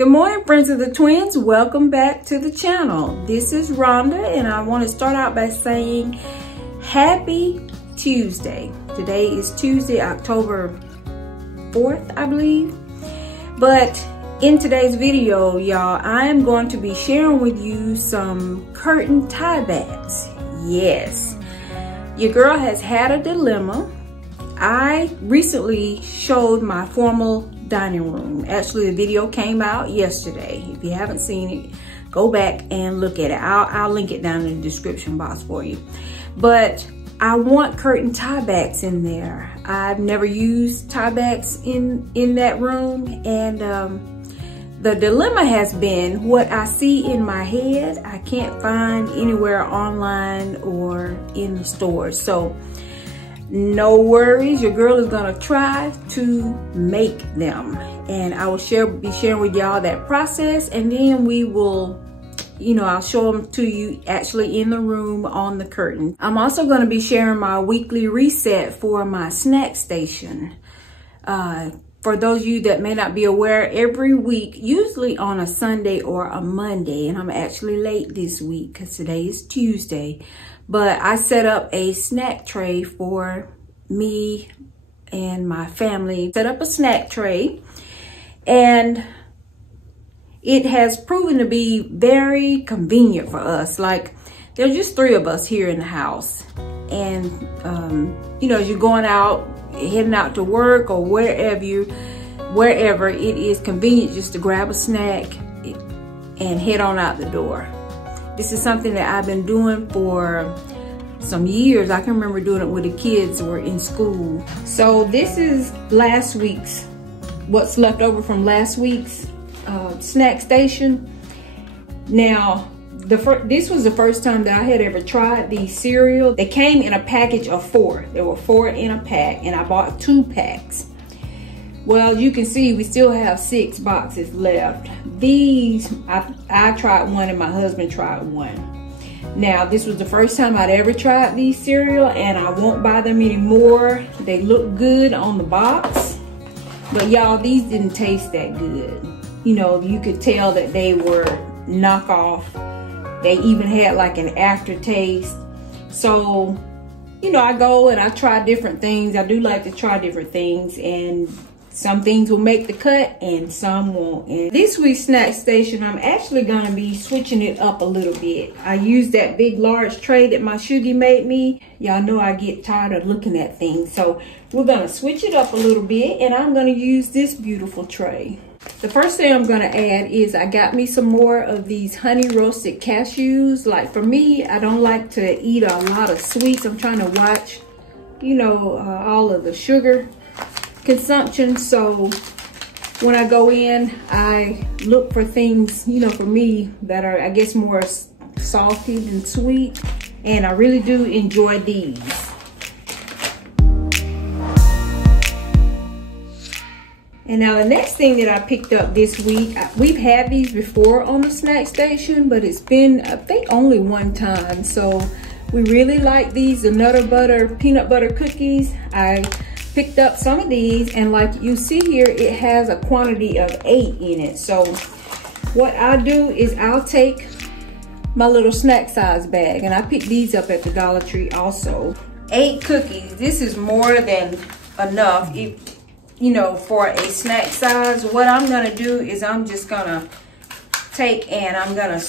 Good morning, friends of the twins. Welcome back to the channel. This is Rhonda, and I want to start out by saying happy Tuesday. Today is Tuesday, October 4th, I believe. But in today's video, y'all, I am going to be sharing with you some curtain tie backs. Yes, your girl has had a dilemma. I recently showed my formal dining room. Actually, the video came out yesterday. If you haven't seen it, go back and look at it. I'll link it down in the description box for you. But I want curtain tie backs in there. I've never used tie backs in that room, and the dilemma has been what I see in my head I can't find anywhere online or in the stores. So no worries, your girl is gonna try to make them, and I will be sharing with y'all that process, and then we will, I'll show them to you actually in the room on the curtain. I'm also gonna be sharing my weekly reset for my snack station. For those of you that may not be aware, every week, usually on a Sunday or a Monday, and I'm actually late this week because today is Tuesday, but I set up a snack tray for me and my family. Set up a snack tray, and it has proven to be very convenient for us. Like, there's just 3 of us here in the house, and as you're going out, heading out to work or wherever, it is convenient just to grab a snack and head on out the door. This is something that I've been doing for some years. I can remember doing it when the kids were in school. So this is last week's, what's left over from last week's snack station. Now, this was the first time that I had ever tried the cereal. They came in a package of 4. There were 4 in a pack, and I bought 2 packs. Well, you can see we still have 6 boxes left. These, I tried one and my husband tried one. Now, this was the first time I'd ever tried these cereal, and I won't buy them anymore. They look good on the box, but y'all, these didn't taste that good. You could tell that they were knockoff. They even had like an aftertaste. So, I go and I try different things. I do like to try different things, and some things will make the cut and some won't. And this week's snack station, I'm actually gonna be switching it up a little bit. I used that big large tray that my Sugie made me. Y'all know I get tired of looking at things. So we're gonna switch it up a little bit, and I'm gonna use this beautiful tray. The first thing I'm gonna add is I got me some more of these honey roasted cashews. Like, for me, I don't like to eat a lot of sweets. I'm trying to watch, all of the sugar consumption. So when I go in, I look for things, for me that are, I guess, more salty than sweet. And I really do enjoy these. And now the next thing that I picked up this week, we've had these before on the snack station, but it's been, I think, only one time. So we really like these, the peanut butter cookies. I picked up some of these, and like you see here, it has a quantity of 8 in it. So what I do is I'll take my little snack size bag, and I picked these up at the Dollar Tree also. 8 cookies. This is more than enough, for a snack size. What I'm gonna do is I'm just gonna take and I'm gonna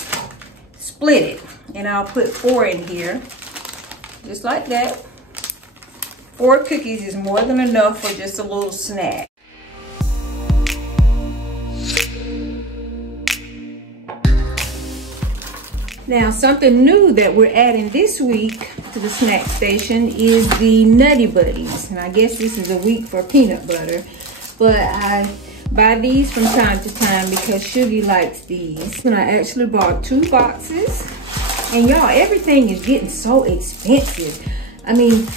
split it, and I'll put 4 in here, just like that. 4 cookies is more than enough for just a little snack. Now, something new that we're adding this week to the snack station is the Nutty Buddies. And I guess this is a week for peanut butter, but I buy these from time to time because Sugie likes these. And I actually bought 2 boxes. And y'all, everything is getting so expensive. I mean,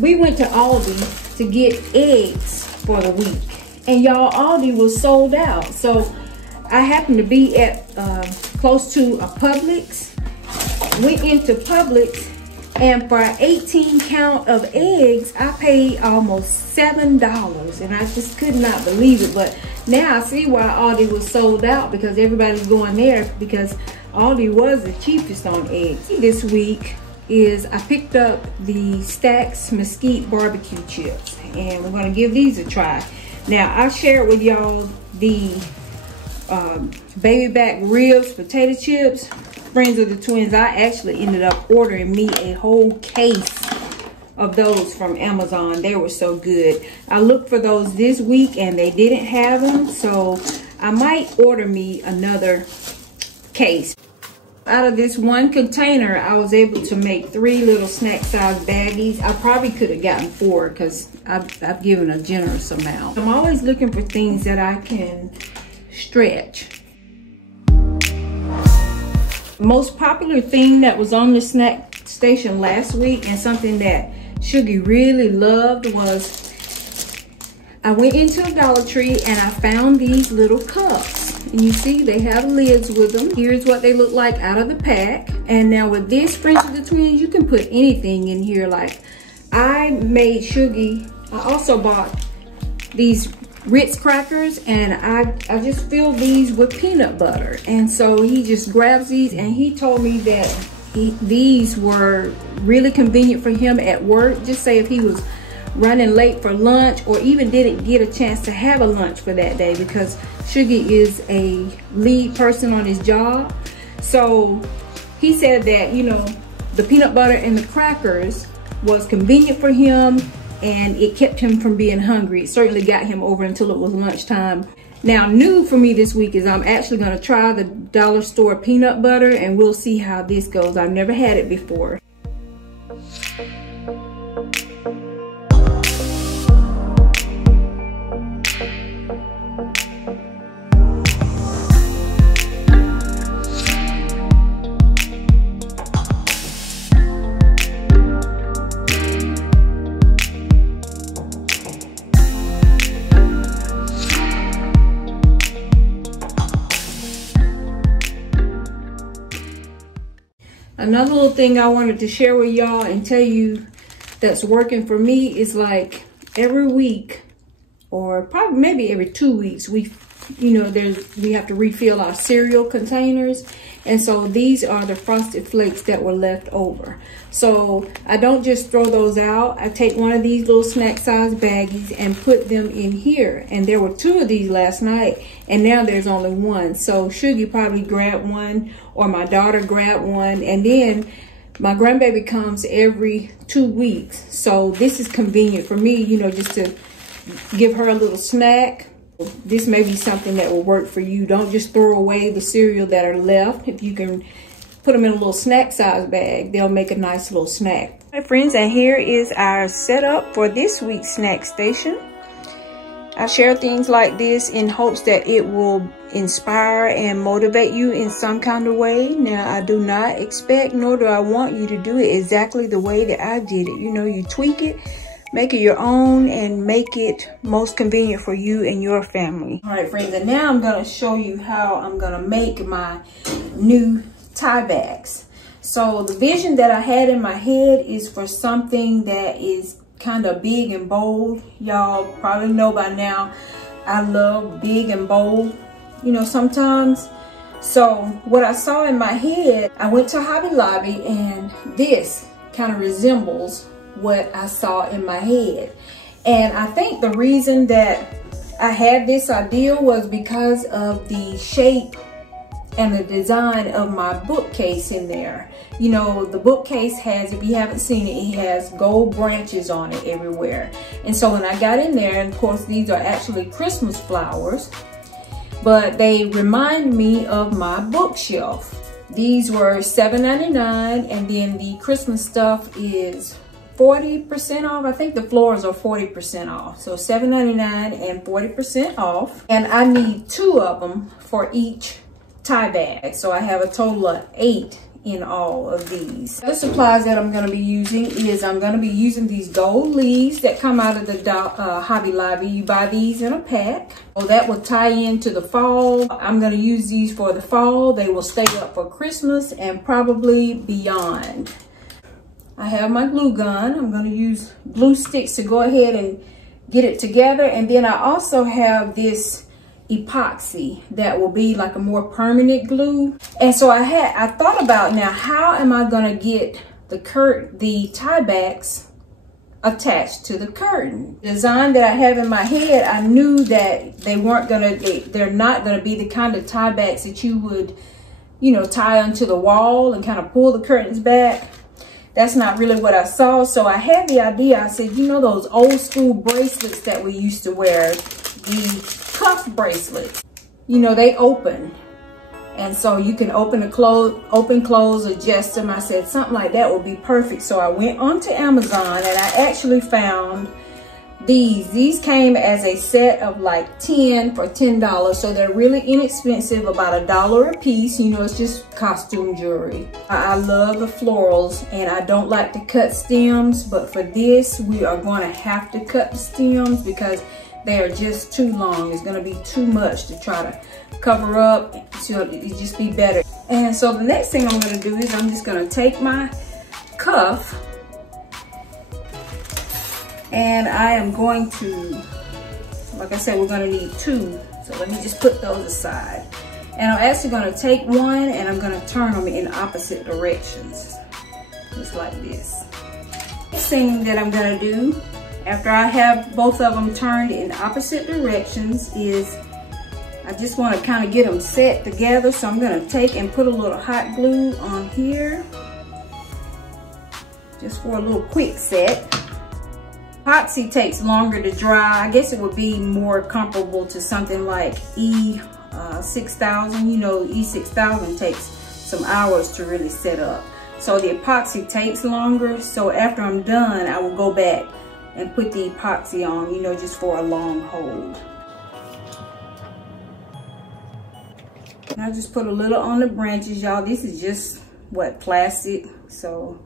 we went to Aldi to get eggs for the week, and y'all, Aldi was sold out. So I happened to be at close to a Publix. Went into Publix, and for an 18 count of eggs, I paid almost $7, and I just could not believe it. But Now I see why Aldi was sold out, because everybody's going there because Aldi was the cheapest on eggs. This week is I picked up the Stax Mesquite barbecue chips, and we're gonna give these a try. Now I shared with y'all the baby back ribs potato chips. Friends of the twins, I actually ended up ordering me a whole case of those from Amazon. They were so good. I looked for those this week and they didn't have them, so I might order me another case. Out of this one container, I was able to make 3 little snack size baggies. I probably could have gotten 4 because I've given a generous amount. I'm always looking for things that I can stretch. Most popular thing that was on the snack station last week, and something that Sugie really loved, was I went into a Dollar Tree and I found these little cups. And you see they have lids with them. Here's what they look like out of the pack. And now with this, Friends of the Twins, you can put anything in here. Like I made Sugie, I also bought these Ritz crackers, and I just filled these with peanut butter. And so he just grabs these, and he told me that these were really convenient for him at work. Just say if he was running late for lunch, or even didn't get a chance to have a lunch for that day, because Sugie is a lead person on his job. So he said that, you know, the peanut butter and the crackers was convenient for him, and it kept him from being hungry. It certainly got him over until it was lunchtime. Now, new for me this week is I'm actually gonna try the dollar store peanut butter, and we'll see how this goes. I've never had it before. Another little thing I wanted to share with y'all and tell you that's working for me is, like, every week, or probably maybe every 2 weeks, we have to refill our cereal containers. And so these are the Frosted Flakes that were left over. So I don't just throw those out. I take one of these little snack size baggies and put them in here. And there were 2 of these last night, and now there's only 1. So Sugie probably grabbed one, or my daughter grabbed one. And then my grandbaby comes every 2 weeks. So this is convenient for me, you know, just to give her a little snack. This may be something that will work for you. Don't just throw away the cereal that are left. If you can put them in a little snack size bag, they'll make a nice little snack. Hi friends, and here is our setup for this week's snack station. I share things like this in hopes that it will inspire and motivate you in some kind of way. Now, I do not expect, nor do I want you to do it exactly the way that I did it. You know, you tweak it, make it your own, and make it most convenient for you and your family. All right, friends, and now I'm gonna show you how I'm gonna make my new tie bags. So the vision that I had in my head is for something that is kind of big and bold. Y'all probably know by now, I love big and bold, you know, sometimes. So what I saw in my head, I went to Hobby Lobby, and this kind of resembles what I saw in my head. And I think the reason that I had this idea was because of the shape and the design of my bookcase in there. You know, the bookcase has, if you haven't seen it, it has gold branches on it everywhere. And so when I got in there, and of course these are actually Christmas flowers, but they remind me of my bookshelf. These were $7.99, and then the Christmas stuff is 40% off. I think the floors are 40% off. So $7.99 and 40% off. And I need 2 of them for each tie bag. So I have a total of 8 in all of these. The supplies that I'm going to be using is I'm going to be using these gold leaves that come out of the Hobby Lobby. You buy these in a pack. So that will tie into the fall. I'm going to use these for the fall. They will stay up for Christmas and probably beyond. I have my glue gun. I'm going to use glue sticks to go ahead and get it together. And then I also have this epoxy that will be like a more permanent glue. And so I thought about, now how am I gonna get the tie backs attached to the curtain? The design that I have in my head, I knew that they're not gonna be the kind of tie backs that you would, you know, tie onto the wall and kind of pull the curtains back. That's not really what I saw. So I had the idea, I said, you know, those old school bracelets that we used to wear, the cuff bracelets, you know, they open. And so you can open, close, adjust them. I said something like that would be perfect. So I went onto Amazon and I actually found these. These came as a set of like 10 for $10. So they're really inexpensive, about $1 a piece. You know, it's just costume jewelry. I love the florals and I don't like to cut stems, but for this, we are going to have to cut the stems because they are just too long. It's going to be too much to try to cover up, so it just be better. And so the next thing I'm going to do is I'm just going to take my cuff and I am going to, like I said, we're going to need 2. So let me just put those aside. And I'm actually going to take one and I'm going to turn them in opposite directions, just like this. Next thing that I'm going to do after I have both of them turned in opposite directions is I just want to kind of get them set together. So I'm going to take and put a little hot glue on here just for a little quick set. Epoxy takes longer to dry. I guess it would be more comparable to something like E6000. You know, E6000 takes some hours to really set up. So the epoxy takes longer. So after I'm done, I will go back and put the epoxy on, you know, just for a long hold. And I just put a little on the branches, y'all. This is just, what, plastic, so.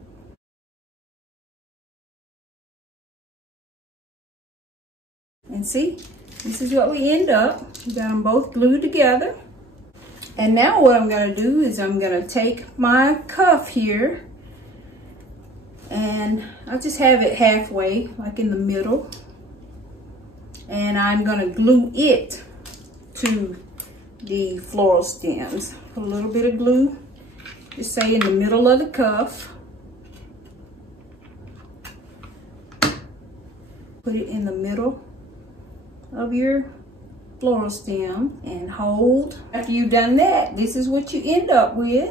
And see, this is what we end up. We got them both glued together. And now what I'm gonna do is I'm gonna take my cuff here and I'll just have it halfway, like in the middle. And I'm gonna glue it to the floral stems. Put a little bit of glue, just say in the middle of the cuff. Put it in the middle of your floral stem and hold. After you've done that, this is what you end up with.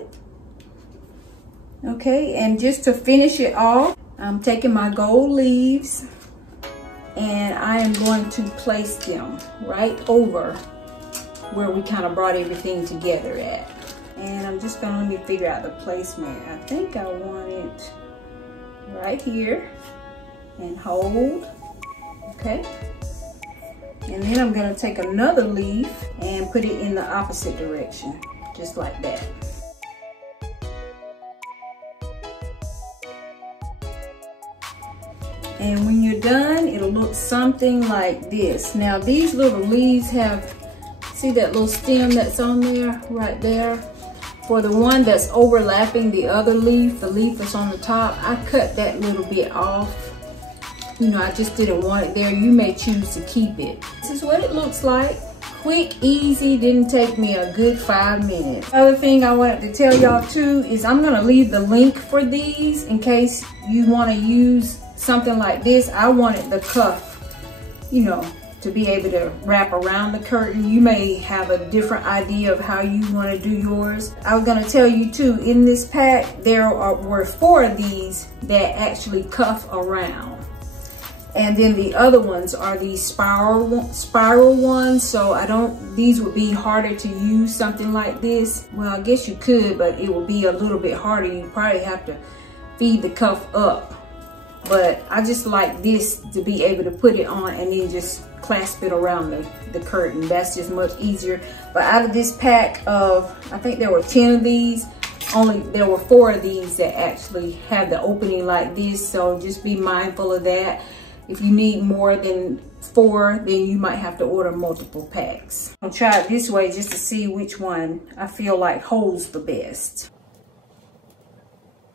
Okay, and just to finish it off, I'm taking my gold leaves and I am going to place them right over where we kind of brought everything together at. And I'm just gonna, let me figure out the placement. I think I want it right here and hold, okay? And then I'm gonna take another leaf and put it in the opposite direction, just like that. And when you're done, it'll look something like this. Now these little leaves have, see that little stem that's on there, right there? For the one that's overlapping the other leaf, the leaf that's on the top, I cut that little bit off. You know, I just didn't want it there. You may choose to keep it. This is what it looks like. Quick, easy, didn't take me a good 5 minutes. Other thing I wanted to tell y'all too is I'm gonna leave the link for these in case you wanna use something like this. I wanted the cuff, you know, to be able to wrap around the curtain. You may have a different idea of how you want to do yours. I was going to tell you too, in this pack there were 4 of these that actually cuff around, and then the other ones are these spiral ones. So these would be harder to use something like this. Well, I guess you could, but it would be a little bit harder. You probably have to feed the cuff up. But I just like this to be able to put it on and then just clasp it around the curtain. That's just much easier. But out of this pack of, I think there were 10 of these, there were 4 of these that actually have the opening like this. So just be mindful of that. If you need more than 4, then you might have to order multiple packs. I'll try it this way just to see which one I feel like holds the best.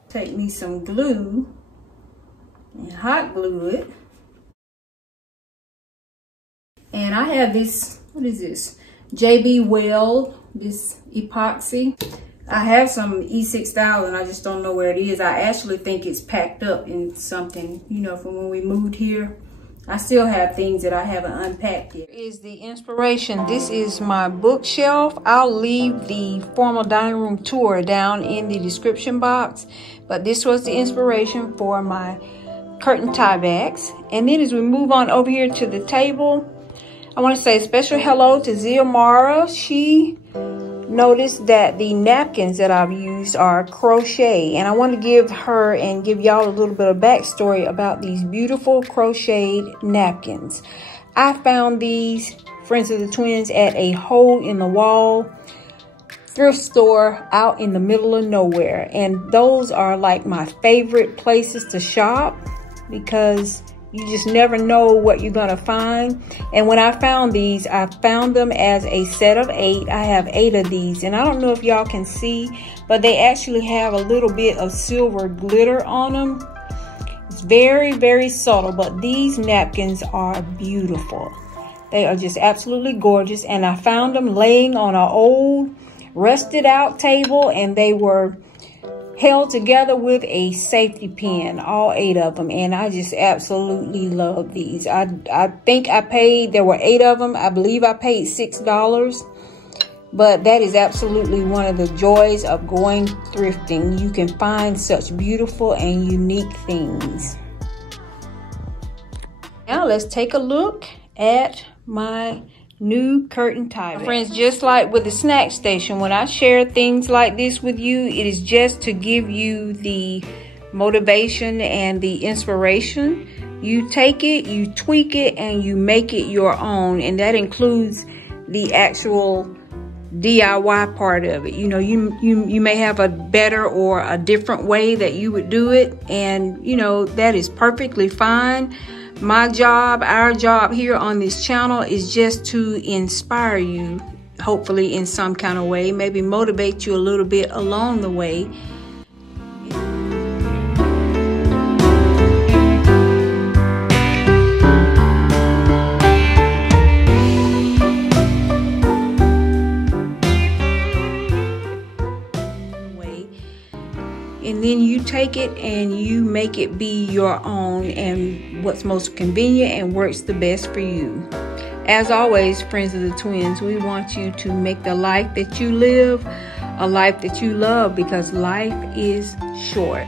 Take me some glue and hot glue it. And I have this, what is this? JB Well, this epoxy. I have some E6000, I just don't know where it is. I actually think it's packed up in something, you know, from when we moved here. I still have things that I haven't unpacked yet. Is the inspiration. This is my bookshelf. I'll leave the formal dining room tour down in the description box. But this was the inspiration for my curtain tie backs. And then as we move on over here to the table, I want to say a special hello to Ziamara. She noticed that the napkins that I've used are crochet, and I want to give her and give y'all a little bit of backstory about these beautiful crocheted napkins. I found these, Friends of the Twins, at a hole in the wall thrift store out in the middle of nowhere, and those are like my favorite places to shop because you just never know what you're gonna find. And when I found these, I found them as a set of 8. I have 8 of these, and I don't know if y'all can see, but they actually have a little bit of silver glitter on them. It's very, very subtle, but these napkins are beautiful. They are just absolutely gorgeous, and I found them laying on an old rusted out table, and they were held together with a safety pin, all 8 of them, and I just absolutely love these. I think I paid, there were 8 of them, I believe I paid $6, but that is absolutely one of the joys of going thrifting. You can find such beautiful and unique things. Now let's take a look at my new curtain tie back. Friends, just like with the snack station, when I share things like this with you, it is just to give you the motivation and the inspiration. You take it, you tweak it, and you make it your own, and that includes the actual DIY part of it. You know, you may have a better or a different way that you would do it, and you know, that is perfectly fine. My job, our job here on this channel is just to inspire you, hopefully in some kind of way, maybe motivate you a little bit along the way. And then you take it and you make it be your own and what's most convenient and works the best for you. As always, Friends of the Twins, we want you to make the life that you live a life that you love, because life is short.